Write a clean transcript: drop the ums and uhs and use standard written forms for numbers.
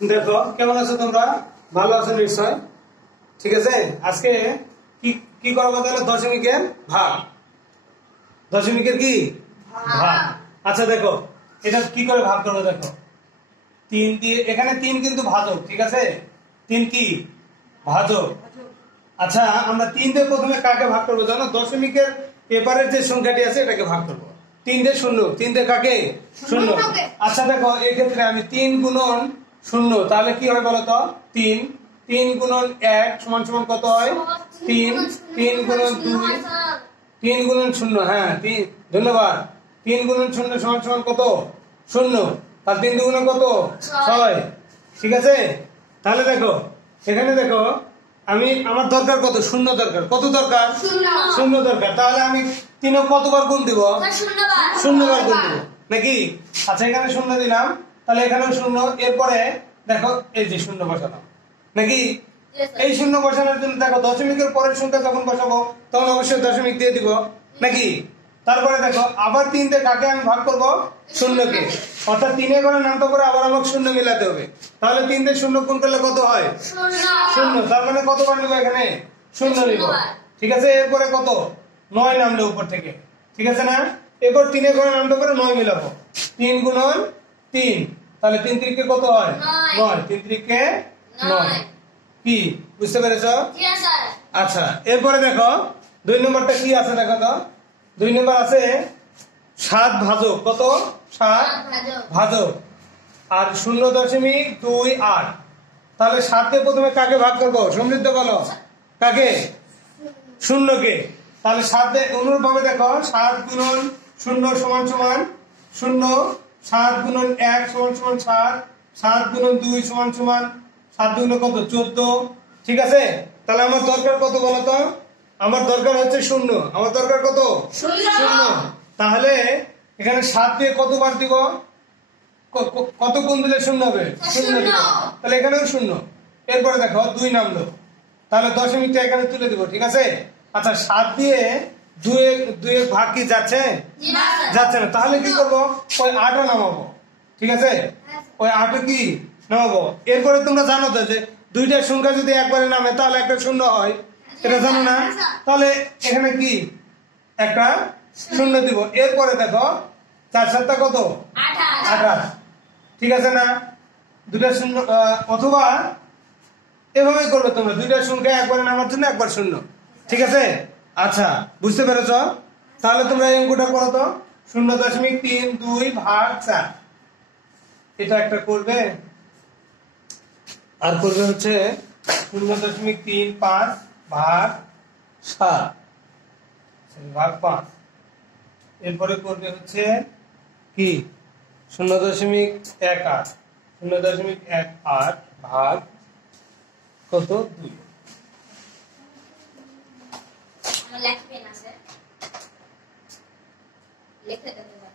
দেখো কেমন আছো তোমরা? ভালো আছো নিশ্চয়। ঠিক আছে, আজকে কি কি করবো তাহলে? দশমিকের ভাগ। দশমিকের কি ভাগ। আচ্ছা দেখো এটা কি করে ভাগ করবো। দেখো 3 দিয়ে, এখানে 3 কিন্তু ভাজক, ঠিক আছে? 3 কি ভাজক। আচ্ছা আমরা 3 দিয়ে প্রথমে কাকে ভাগ করবো জানো? দশমিকের এপারের যে সংখ্যাটি আছে এটাকে ভাগ করবো। 3 দিয়ে শূন্য, 3 দিয়ে কাকে? শূন্য। আচ্ছা দেখো এই ক্ষেত্রে আমি 3 গুণন শূন্য, তাহলে কি হবে বলতো? 3 3 গুণন 1 সমান সমান কত হয়? 3 3 গুণন 2 3 গুণন শূন্য, হ্যাঁ 3, ধন্যবাদ। 3 গুণন শূন্য সমান সমান কত? শূন্য। তার 3 দুগুণে কত? 6। ঠিক আছে, তাহলে দেখো সেখানে দেখো আমি আমার দরকার কত? শূন্য দরকার। কত দরকার? শূন্য দরকার। তাহলে আমি 3 কতবার গুণ দিব? শূন্যবার গুণ দিব নাকি? আচ্ছা এখানে শূন্য দিলাম, তাহলে এখানেও শূন্য। এরপরে দেখো এই যে শূন্য বসালাম নাকি? এই শূন্য বসানোর জন্য দেখো দশমিকের পরের সংখ্যা যখন বসাবো তখন অবশ্যই দশমিক দিয়ে দিব নাকি? তারপরে দেখো আবার 3 দিয়ে কাকে আমি ভাগ করব? শূন্যকে। অর্থাৎ 3 এ করে নামটা করে আবার আমাকে শূন্য মিলাতে হবে। তাহলে 3 দিয়ে শূন্য গুণ করলে কত হয়? শূন্য। তার মানে কতবার নিব এখানে? শূন্য নিব। ঠিক আছে, এরপরে কত? 9 নামলো উপর থেকে, ঠিক আছে না? এরপর 3 এ করে নামটা করে 9 মিলাবো। 3 গুণন 3, তাহলে 3 3 কত হয়? 9। 3 3 9। কি বুঝতে পেরেছো? আচ্ছা এরপরে দেখো 2 নম্বরটা কি আছে দেখো তো। 2 নম্বর আছে 7 ভাজক। কত? 7 ভাজক আর 0.28। তাহলে 7 দিয়ে প্রথমে কাকে ভাগ করবো? সমৃদ্ধ বলো কাকে? শূন্যকে। তাহলে 7 দিয়ে অনুরূপ ভাবে দেখো 7 গুণন 0 সমান সমান 0, 7 গুণন 1 সমান সমান 7, 7 গুণন 2 সমান সমান 7 দুগুণে কত? 14। ঠিক আছে, তাহলে আমার দরকার কত বলতো? আমার দরকার হচ্ছে শূন্য। আমার দরকার কত? শূন্য। তাহলে এখানে 7 দিয়ে কতবার দিব? কত গুণ দিলে শূন্য হবে? শূন্য দিব। তাহলে এখানেও শূন্য। এরপরে দেখো 2 নামলো, তাহলে দশমিকটা এখানে তুলে দিব। ঠিক আছে, আচ্ছা 7 দিয়ে 2 এর ভাগ কি যাচ্ছে? যাচ্ছে না। তাহলে কি করবো? ওই 8ও নামাবো। ঠিক আছে, ওই 8ও কি নামাবো। এরপরে তোমরা জানো তো যে 2টা সংখ্যা যদি একবারে নামে তাহলে একটা শূন্য হয়, এটা জানো না? তাহলে এখানে কি একটা শূন্য দিব। এরপরে দেখো 4 7 কত? 28। ঠিক আছে না? 2টা শূন্য, অথবা এভাবে করবে তোমরা 2টা সংখ্যা একবারে নামার জন্য একবার শূন্য। ঠিক আছে, আচ্ছা বুঝতে পেরেছ? তাহলে তোমরা এই অঙ্কটা করো তো। 0.32 ভাগ 4, এটা একটা করবে। আর করবে হচ্ছে 0.35 ভাগ 7 ভাগ 5। এরপরে করবে হচ্ছে কি 0.18 0.18 ভাগ কত? 2। আমার লেখা পেন আছে, লিখে দেবো।